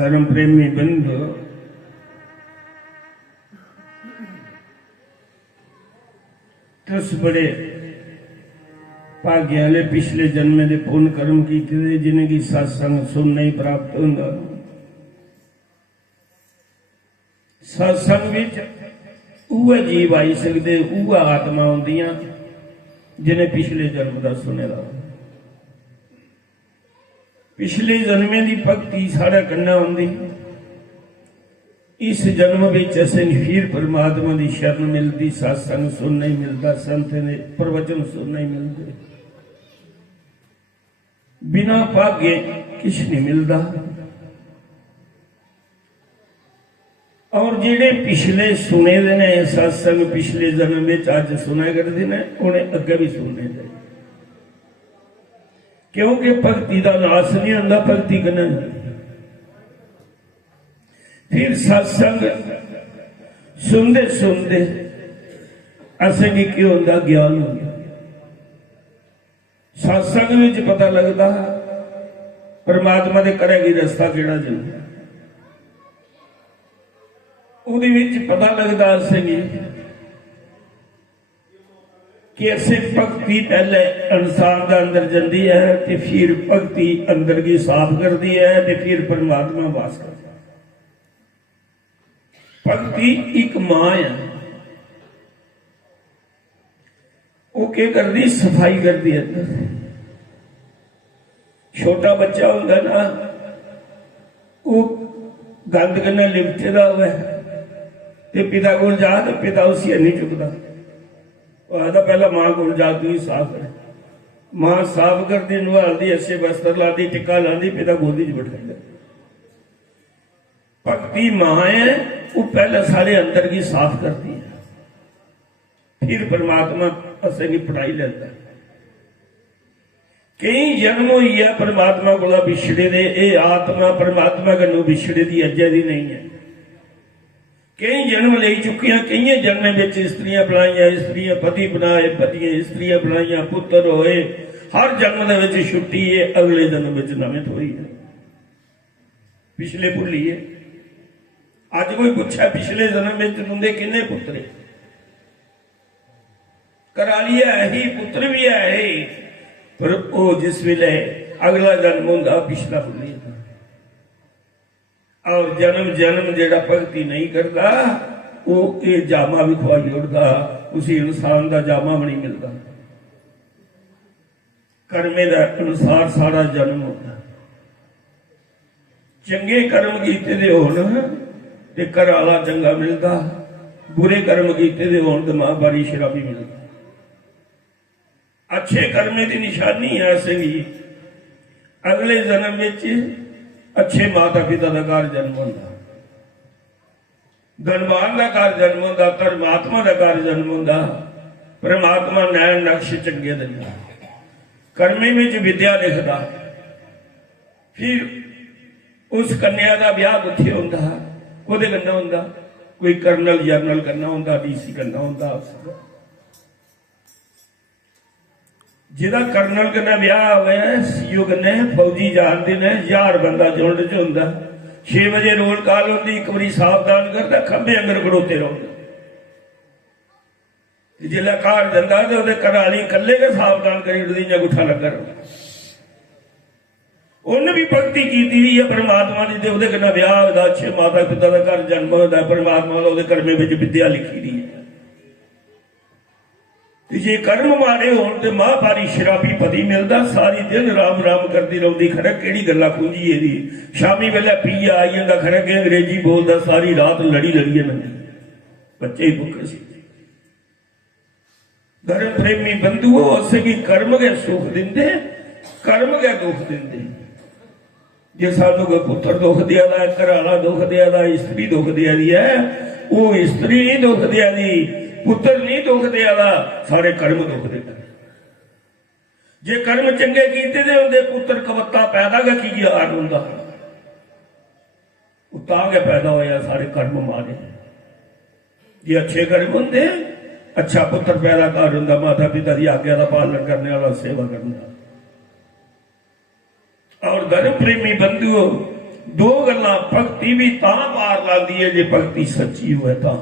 धर्म प्रेमी बंधु, तुस बड़े भाग्य वाले पिछले जन्म के पुण्य कर्म किए जिन्हें सत्संग सुनने ही प्राप्त होंगे। सत्संग उह जीव आई सकते, उह आत्मा आउंदियां जिन्हें पिछले जन्म का सुने दा। पिछले जन्मे की भगती साढ़ा कन्ना आउंदी, इस जन्म विच असें फिर परमात्मा की शरण मिलती, सत्संग सुनने ही मिलता, संत ने प्रवचन सुनने ही मिलते। बिना भाग्य किश नहीं मिलता। और जेड़े पिछले सुने दे ने सत्संग पिछले जन्म में अज सुना करते हैं, उन्हें अगे भी सुनने चाहिए, क्योंकि भगती का नाश नहीं होता, भगती कन्नै। फिर सत्संग सुनते सुनते असें की क्यों होंदा, ज्ञान होंदा। सत्संग में पता लगता परमात्मा के करेगी रस्ता केड़ा चलना, उहदे विच पता लगता असें कि असें भगती पहले इंसान के अंदर जाती है, तो फिर भगती अंदर की साफ करती है, तो फिर परमात्मा वास करता है। भगती एक मां है, वो क्या करती, सफाई करती है। छोटा बच्चा होंगे ना, वो गंद कन्नै लिपटे दा हुआ ते पिता को जा, तो पिता उसी नहीं चुकता, आता पहला मां को जा, तू ही साफ कर। मां साफ करती, नवालती, अच्छे वस्त्र लाती, टिक्का लाती, पिता गोदी च बैठाई। भक्ति मां है, वो पहले सारे अंदर की साफ करती है, फिर परमात्मा असें की पढ़ाई लेता है। कई जन्म हुई है परमात्मा को बिछड़े दे, ये आत्मा परमात्मा कन्नों बिछड़े दी अजे दी नहीं है। कई जन्म ले चुकी, कई जन्म में स्त्रियां बनाई, स्त्रियां पति बनाए, पतियां स्त्रियां बनाई, पुत्र होए, हर जन्म के छुट्टी है, अगले जन्म में नवें थोड़ी है, पिछले भुलिए। अज कोई पूछा पिछले जन्म में तुंदे किन्ने पुत्रे, करा लिया ही, पुत्र भी है ही, पर वो जिस वेले अगला जन्म होंदा पिछला भुल जाता। और जन्म जन्म जेड़ा भगती नहीं करता, वो ये जामा भी खुआई उड़ता, उसी इंसान का जामा भी नहीं मिलता। कर्मे का अनुसार सारा जन्म होता। चंगे कर्म कीते दे होण ते घर वाला चंगा मिलता, बुरे कर्म कीते दे होण ते मां बारी शराबी मिलता। अच्छे कर्मे की निशानी है असेंगी अगले जन्म में अच्छे माता पिता का घर जन्म होता, धनवान का घर जन्म होता, परमात्मा का घर जन्म होता। परमात्मा नैन नक्श चंगे दिंदा, कर्मे में विद्या लिखता, फिर उस कन्या का ब्याह किथे होंदा, ओहदे कन्नै होंदा, कोई कर्नल जनरल करना होंदा, डीसी करना होंदा। जिहदा कर्नल कन्नै ब्याह होया, सीओ कन्नै फौजी जानते ने, 1000 बंदा झुंड च हुंदा, 6 बजे रोल कॉल होंदी, एक बारी सावधान करता, खंबे अंदर खड़ोते रहोंदे। जिसलै घर जांदा ते ओहदे घर वाली कल्ले गै सावधान करी उड़दी, जां गुठा लगा। उन्हें भी भगती की है परमात्मा की, तो ओहदे कन्नै ब्याह होदा, अच्छे माता पिता का घर जन्म होता, परमात्मा ओहदे कर्मे विच विद्या लिखी दी है। जे कर्म मारे होण ते मां बारी शराबी पति मिलता, सारी दिन राम राम करती रहती, खरा केड़ी गल्ला पूंजी एदी, शामी वेले पीया आई जांदा, खरा कि अंग्रेजी बोलता, सारी रात लड़ी लड़िए लंघी, बच्चे ही भुखे सी। धर्म प्रेमी बंधुओं, असें की कर्म के सुख दिंदे, कर्म के दुख दिंदे। जे सानू कोई पुत्र दुख दिया, घर वाला दुख दिया, स्त्री दुख दिया है, वो स्त्री नहीं दुख दिया, पुत्र नहीं दुख दिया, सारे कर्म दुख देते। जे कर्म चंगे कीते दे होंदे, पुत्र कवत्ता पैदा का की हाल होंदा, तां के पैदा होया, सारे कर्म मारे। जे अच्छे कर्म होंदे, अच्छा पुत्र पैदा कर होंदा, माता पिता की आज्ञा का पालन करने वाला, सेवा करना। और धर्म प्रेमी बंधुओं, दो गल्लां भगती भी तां पार लांदी है जे भगती सच्ची होवे तां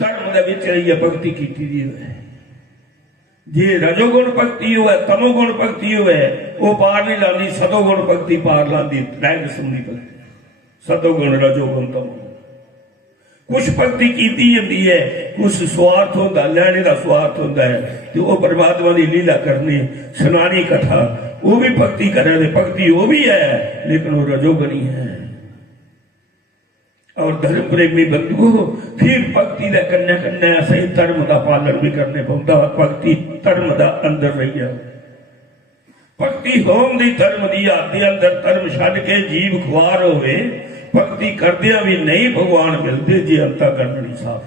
धर्म दे विच रहिए भगती कीती दी होवे जे रजोगुण भगती होवे तमोगुण भगती होवे वो पार नहीं लांदी सतोगुण भगती पार लांदी त्रै किस्म दी भगती सतोगुण रजोगुण तमोगुण कुछ भगती कीती जाती है कुछ स्वार्थ होता लैने का स्वार्थ होता है तो वह परमात्मा की लीला करनी सुनानी कथा वो भी भक्ति करे भक्ति वो भी है लेकिन वो रजोगुणी है और धर्म प्रेमी बंधुओं फिर भक्ति का कन्या कन्या सही धर्म का पालन भी करने पौंदा भक्ति धर्म का अंदर रही है भक्ति होम दी धर्म दी हाथ के अंदर धर्म छड्ड के जीव खुआर होवे भक्ति करदिया भी नहीं भगवान मिलते जे अंतःकरण नहीं साफ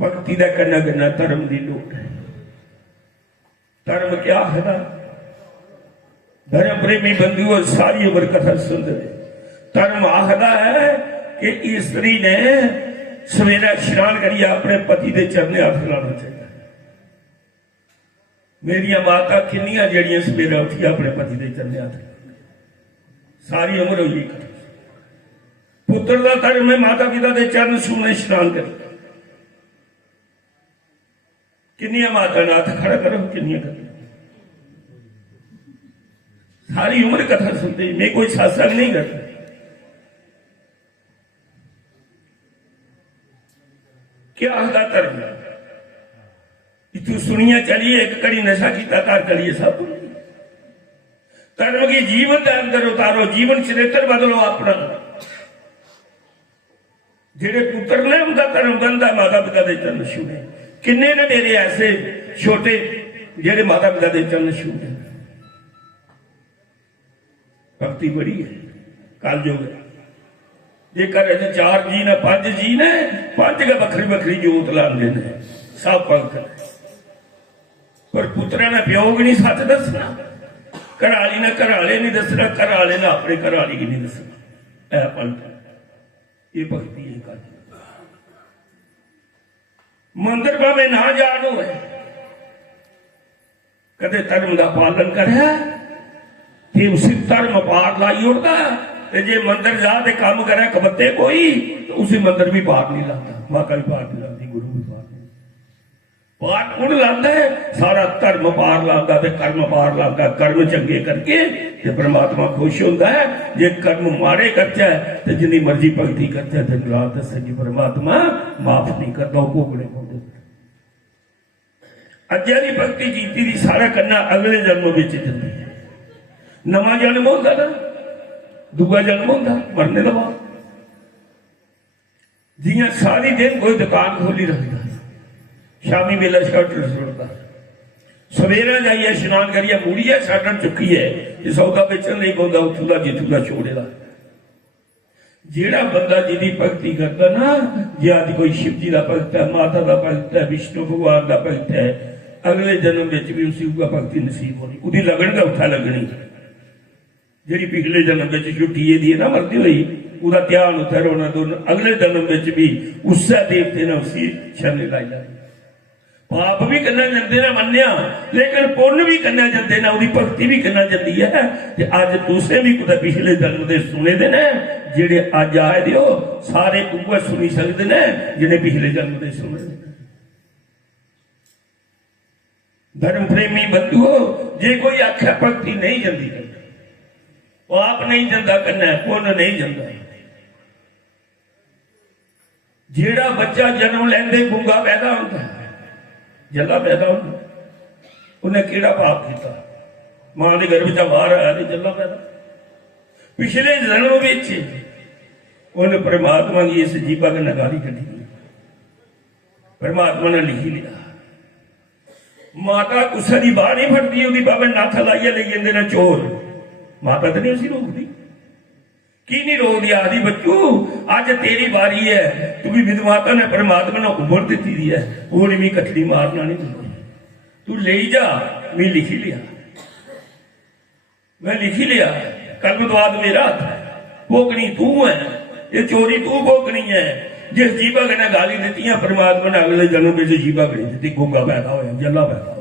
भक्ति का कन्या कन्या धर्म की लोड़ है धर्म क्या है ना धर्म प्रेमी बंधुओं सारी उम्र कथा सुनते धर्म आखदा है कि स्त्री ने सवेरा स्नान करिए अपने पति के चरने हथ लाना चाहिए मेरिया माता किन्नियां जड़ियां सवेरा उठी अपने पति के चरने हथ सारी उम्र हुई पुत्र का धर्म है माता पिता के चरण छूने स्नान कर किन्नियां माता ने हथ खड़ा करो किन्नियां कर सारी उम्र कथा सुनते मैं कोई सत्संग नहीं करता क्या आखदा धर्म इतू सुनिया चलिए एक कड़ी नशा किया कर करिए सब धर्म की जीवन के अंदर उतारो जीवन चरित्र बदलो अपना जेडे पुत्र ने उनका धर्म बनता माता पिता के चरण छूने किन्ने ने मेरे ऐसे छोटे जेडे माता पिता के चरण छूने भक्ति बड़ी है कल जो है जे घर चार जी ने पांच जी ने पांच के बखरी बखरी जोत लाते हैं सब भगत पर पुत्रा ने प्यो भी नहीं सच दसना घराली ने घराले नहीं दसना घराले ने अपने घराली की नहीं दसना ऐ पंथ ये भक्ति है कल मंदिर भावे ना जान हो कदे धर्म का पालन करे उसी धर्म पार लाई उड़ता जे मंदिर जा ते काम करे खबत्ते कोई तो उसी मंदिर भी पार नहीं लाता माता भी पार नहीं लाती गुरु भी पार नहीं पार उड़ लाता है सारा धर्म पार लाता ते कर्म पार लाता कर्म चंगे करके ते परमात्मा खुश होता है जे कर्म माड़े करता है तो जिन्नी मर्जी भक्ति करता है दिन रात सही परमात्मा माफ नहीं करता भोगने पौंदे अज्जा दी भक्ति कीती दी सारा करना अगले जन्म में जाती है नवा जन्म होता ना दूआ जन्म होता मरने का बाद जियां सारी दिन कोई दुकान खोली रखता शामी वेला शटर सुटता सवेरे जाइए स्नान करिए मुड़िए शटर चुकी है जे सौदा बेचन नहीं पाता उथू का जिथू का छोड़ेगा जेड़ा बंदा जिहदी भक्ति करता ना जे अज कोई शिव जी का भगत है माता का भगत है विष्णु भगवान का भगत है अगले जन्म में भी उसी भक्ति नसीब होनी उदी लगन का उठा लगनी जी पिछले जन्म में छुट्टी दी ना मरती हुई उसका ध्यान उतर रोना दोनों अगले जन्म में भी उस देवते ने उसी शरण लाई लाई पाप भी करना जाते ना मन्या लेकिन पुण्य भी करना जाते ना उसकी भक्ति भी करना जाती है अज दूसरे भी कुछ पिछले जन्म के सुने दे ने जेडे अज आए दे सारे उपर सुनी सकते हैं जिन्हें पिछले जन्म के सुने धर्म प्रेमी बंधुओं जे कोई आख्या भक्ति नहीं जाती पाप नहीं जाता करना पुण्य नहीं जाता जेड़ा बच्चा जन्म लेंदे गुंगा पैदा होता है जला पैदा होता उन्हें केड़ा पाप किया मां के गर्भ च बाहर आया तो जला पैदा पिछले जन्म में उन्हें परमात्मा की इस जीवा की नगारी कटी परमात्मा ने लिखी लिया माता गुस्से की बाह नहीं फटती उसकी बाबे नथ लाइए ले जाते ना चोर माता तो नहीं उसी रोकती की नहीं रोकती आदि बच्चू अज तेरी बारी है तू भी विधमाता ने परमात्मा ने उम्र दी दी है वो नहीं भी कटड़ी मारना नहीं दिंदी तू ले जा मैं लिखी लिया मैं लिखी लिया कलमदवाद मेरा हाथ है भोगनी तू है ये चोरी तू भोगनी है जिस जीवा ने गाली दी परमात्मा ने अगले जन्म में जीवा गणी दी गुंगा पैदा होया जला पैदा